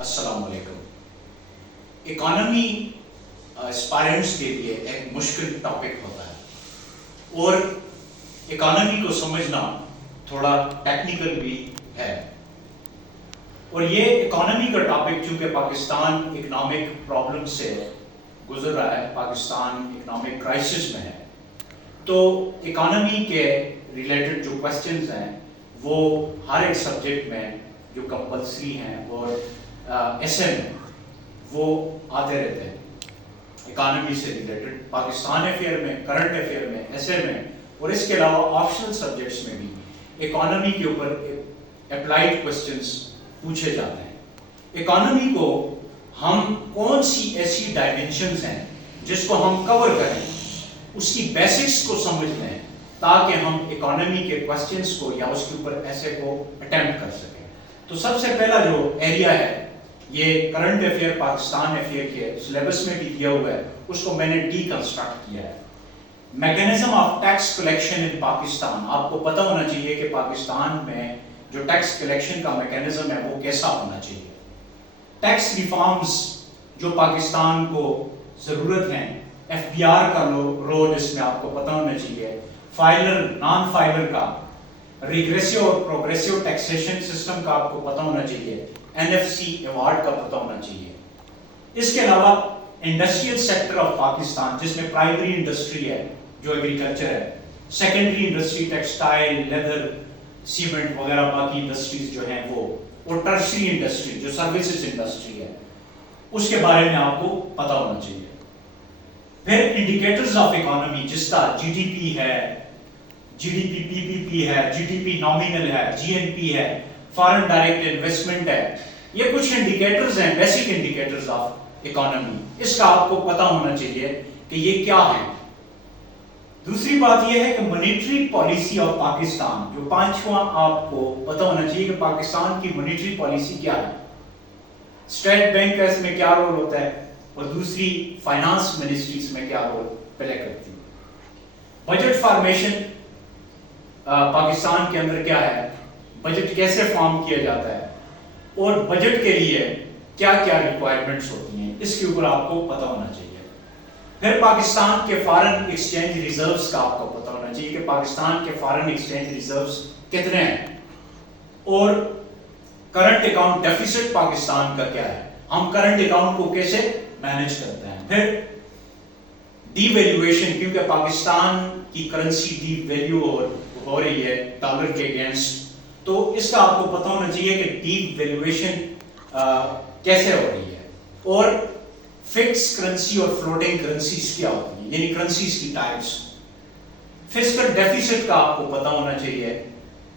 السلام علیکم. اکانومی اسپائرنٹس کے لیے ایک مشکل ٹاپک ہوتا ہے اور اکانومی کو سمجھنا تھوڑا ٹیکنیکل بھی ہے. اور یہ اکانومی کا ٹاپک چونکہ پاکستان اکنامک پرابلم سے گزر رہا ہے، پاکستان اکنامک کرائسس میں ہے، تو اکانومی کے ریلیٹڈ جو کوسچنز ہیں وہ ہر ایک سبجیکٹ میں جو کمپلسری ہیں اور ایسے میں وہ آتے رہتے ہیں اکانومی سے ریلیٹڈ، پاکستان افیئر میں، کرنٹ افیئر میں، ایسے میں، اور اس کے علاوہ آپشنل سبجیکٹس میں بھی اکانومی کے اوپر اپلائیڈ کوسچنز پوچھے جاتے ہیں. اکانومی کو ہم کون سی ایسی ڈائمینشنز ہیں جس کو ہم کور کریں، اس کی بیسکس کو سمجھ لیں تاکہ ہم اکانومی کے کوسچنز کو یا اس کے اوپر ایسے کو اٹیمپٹ کر سکیں. تو سب سے پہلا جو ایریا ہے یہ کرنٹ افیئر پاکستان افیئر کے سلیبس میں بھی دیا ہوا ہے، اس کو میں نے ڈی کنسٹرکٹ کیا ہے. میکینزم آف ٹیکس کلیکشن ان پاکستان. آپ کو پتہ ہونا چاہیے کہ پاکستان میں جو ٹیکس کلیکشن کا میکینزم ہے وہ کیسا ہونا چاہیے. ٹیکس ریفارمز جو پاکستان کو ضرورت ہیں، ایف بی آر کا رول اس میں آپ کو پتہ ہونا چاہیے، فائلر نان فائلر کا، ریگریسو اور پروگریسو ٹیکسیشن سسٹم کا آپ کو پتہ ہونا چاہیے، این ایف سی ایوارڈ کا پتہ ہونا چاہیے. اس کے علاوہ انڈسٹریل سیکٹر آف پاکستان جس میں پرائمری انڈسٹری ہے جو ایگریکلچر ہے، secondary industry textile, leather, cement وغیرہ باقی انڈسٹریز جو ہیں وہ، اور ٹرشری انڈسٹری جو سروسز انڈسٹری ہے، اس کے بارے میں آپ کو پتہ ہونا چاہیے. پھر انڈیکیٹرز آف اکانومی جس کا جی ڈی پی ہے، جی ڈی پی پی پی پی ہے، جی ڈی پی نامینل ہے، جی این پی ہے، فارن ڈائریکٹ انویسٹمنٹ ہے، یہ کچھ انڈیکیٹرز ہیں، بیسک انڈیکیٹرز آف اکانومی. اس کا آپ کو پتہ ہونا چاہیے کہ یہ کیا ہے. دوسری بات یہ ہے کہ مانیٹری پالیسی آف پاکستان، جو پانچواں آپ کو پتہ ہونا چاہیے کہ پاکستان کی مانیٹری پالیسی کیا ہے، اسٹیٹ بینک کا اس میں کیا رول ہوتا ہے، اور دوسری فائنانس منسٹریز میں کیا رول پلے کرتی ہے. بجٹ فارمیشن پاکستان کے اندر کیا ہے، بجٹ کیسے فارم کیا جاتا ہے، اور بجٹ کے لیے کیا کیا ریکوائرمنٹس ہوتی ہیں، اس کے اوپر آپ کو پتہ ہونا چاہیے. پھر پاکستان کے فارن ایکسچینج ریزروز کا آپ کو پتہ ہونا چاہیے کہ پاکستان کے فارن ایکسچینج ریزروز کتنے ہیں، اور کرنٹ اکاؤنٹ ڈیفیسٹ پاکستان کا کیا ہے، ہم کرنٹ اکاؤنٹ کو کیسے مینیج کرتے ہیں. پھر ڈی ویلیویشن، کیونکہ پاکستان کی کرنسی ڈی ویلیو ہو رہی ہے ڈالر کے اگینسٹ، تو اس کا آپ کو پتہ ہونا چاہیے کہ ڈی ویلیویشن کیسے ہو رہی ہے. اور فکس کرنسی اور فلوٹنگ کرنسیز کیا ہوتی ہیں، یعنی کرنسیز کی ٹائپس. فسکل ڈیفیسٹ کا آپ کو پتہ ہونا چاہیے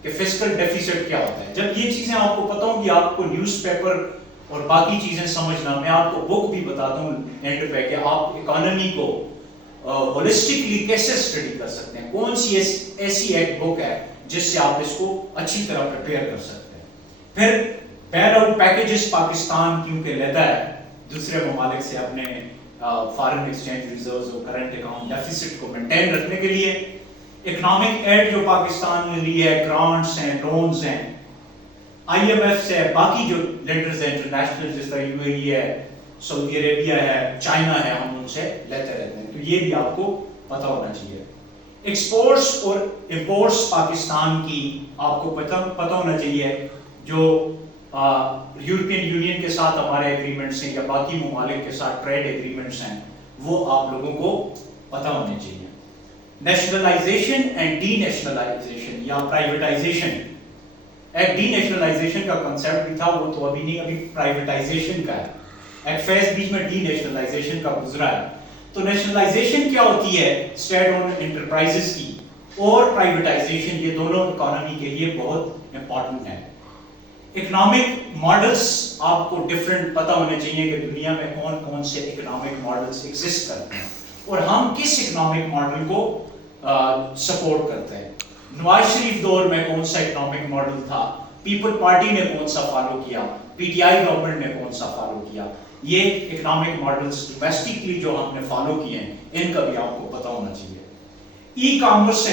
کہ فسکل ڈیفیسٹ کیا ہوتا ہے. جب یہ چیزیں آپ کو پتہ ہوں گی، آپ کو نیوز پیپر اور باقی چیزیں سمجھنا، میں آپ کو بک بھی بتاتا ہوں اینڈ پہ کہ آپ اکانومی کو ہولسٹکلی کیسے اسٹڈی کر سکتے ہیں، کون سی ایسی ایک بک ہے جس سے آپ اس کو اچھی طرح پریپیئر کر سکتے ہیں. پھر بیل آؤٹ پیکیجز پاکستان کیونکہ لیتا ہے دوسرے ممالک سے اپنے فارن ایکسچینج ریزروز اور کرنٹ اکاؤنٹ ڈیفیسٹ کو مینٹین رکھنے کے لیے. اکنامک ایڈ جو پاکستان نے لی ہے، گرانٹس ہیں، لونز ہیں، آئی ایم ایف سے، باقی جو لینڈرز ہیں انٹرنیشنل جس طرح یو اے ای ہے، سعودی عربیہ ہے، چائنا ہے، ہم ان سے لیتے رہتے ہیں. تو یہ بھی آپ کو پتہ ہونا چاہیے. ایکسپورٹس اور امپورٹس پاکستان کی آپ کو پتہ ہونا چاہیے. جو یورپین یونین کے ساتھ ہمارے ایگریمنٹس ہیں یا باقی ممالک کے ساتھ ٹریڈ ایگریمنٹس ہیں، وہ آپ لوگوں کو پتہ ہونے چاہیے. نیشنلائزیشن اینڈ ڈی نیشنلائزیشن یا پرائیویٹائزیشن، ایک ڈی نیشنلائزیشن کا کنسیپٹ بھی تھا، وہ تو ابھی نہیں، ابھی پرائیویٹائزیشن کا ہے. ایک فیز بیچ میں ڈی نیشنلائزیشن کا گزرا ہے. تو نیشنلائزیشن کیا ہوتی ہے اسٹیٹ اون انٹرپرائزز کی، اور پرائیویٹائزیشن، یہ دونوں اکانومی کے لیے بہت امپورٹنٹ ہیں. اکنامک ماڈلز آپ کو ڈفرینٹ پتہ ہونے چاہیے کہ دنیا میں کون کون سے اکنامک ماڈلز ایگزسٹ کرتے ہیں اور ہم کس اکنامک ماڈل کو سپورٹ کرتے ہیں. نواز شریف دور میں کون سا اکنامک ماڈل تھا، پیپل پارٹی نے کون سا فالو کیا، پی ٹی آئی گورنمنٹ نے کون سا فالو کیا. یہ اکنامک ماڈلز ڈومیسٹکلی جو ہم نے فالو کیے ہیں، ان کا بھی آپ کو پتہ ہونا چاہیے. ای کامرس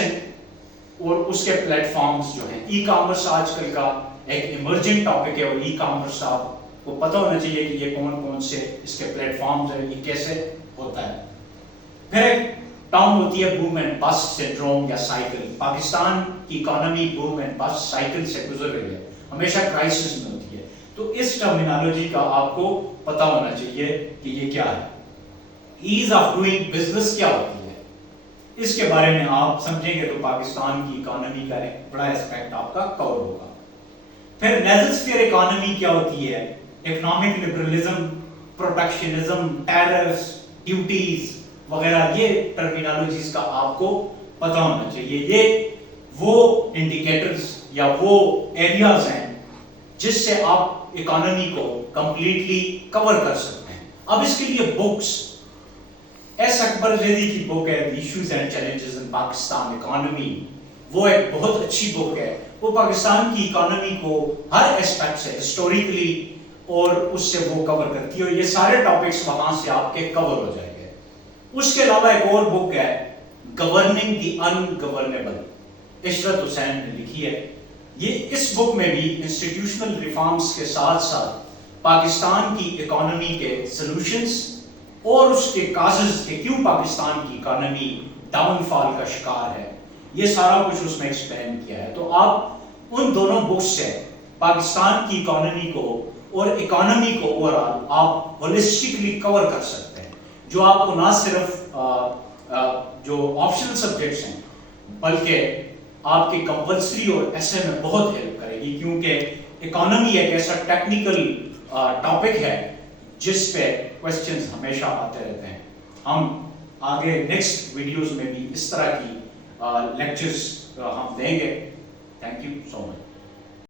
اور اس کے پلیٹ فارمز جو ہیں، ای کامرس آج کل کا ایک ایمرجنگ ٹاپک ہے، اور ای کامرس آپ کو پتہ ہونا چاہیے کہ یہ کون کون سے اس کے پلیٹ فارمز ہیں, یہ کیسے ہوتا ہے. پھر ایک ٹرم ہوتی ہے بوم اینڈ بسٹ سنڈروم یا سائیکل. پاکستان کی economy boom and bust cycle سے گزر رہی ہے, ہمیشہ کرائسس میں ہوتی ہے. تو اس ٹرمینالوجی کا آپ کو پتہ ہونا چاہیے کہ یہ کیا ہے. ایز آف ڈوئنگ بزنس کیا ہوتی ہے, اس کے بارے میں آپ سمجھیں گے تو پاکستان کی اکانومی کا ایک بڑا اسپیکٹ آپ کا کور ہوگا. پھر لیزر اکانومی کیا ہوتی ہے, economic liberalism, protectionism, tariffs, duties وغیرہ, یہ ٹرمینالوجیز کا آپ کو پتہ ہونا چاہیے. یہ وہ انڈیکیٹرز یا وہ ایریاز ہیں جس سے آپ اکانومی کو کمپلیٹلی کور کر سکتے ہیں. اب اس کے لیے بکس, ایس اکبر زیدی کی بک ہے issues and challenges in Pakistan economy, وہ ایک بہت اچھی بک ہے. وہ پاکستان کی اکانومی کو ہر اسپیکٹ سے ہسٹوریکلی اور اس سے وہ کور کرتی ہے, اور یہ سارے ٹاپکس وہاں سے آپ کے کور ہو جائیں گے. اس کے علاوہ ایک اور بک ہے گورننگ دی ان گورنیبل, عشرت حسین نے لکھی ہے. یہ اس بک میں بھی انسٹیٹیوشنل ریفارمز کے ساتھ ساتھ پاکستان کی اکانومی کے سلوشنز اور اس کے کازز کہ کیوں پاکستان کی اکانومی ڈاؤن فال کا شکار ہے, یہ سارا کچھ اس میں ایکسپلین کیا ہے. تو آپ ان دونوں بکس سے پاکستان کی اکانومی کو اور اکانومی کو اوور آل آپ ہولسٹکلی کور کر سکتے ہیں, جو آپ کو نہ صرف جو آپشنل سبجیکٹس ہیں بلکہ آپ کے کمپلسری اور ایسے میں بہت ہیلپ کرے گی, کیونکہ اکانومی ایک ایسا ٹیکنیکل ٹاپک ہے جس پہ کوشچنز ہمیشہ آتے رہتے ہیں. ہم آگے نیکسٹ ویڈیوز میں بھی اس طرح کی لیکچرز ہم دیں گے. Thank you so much.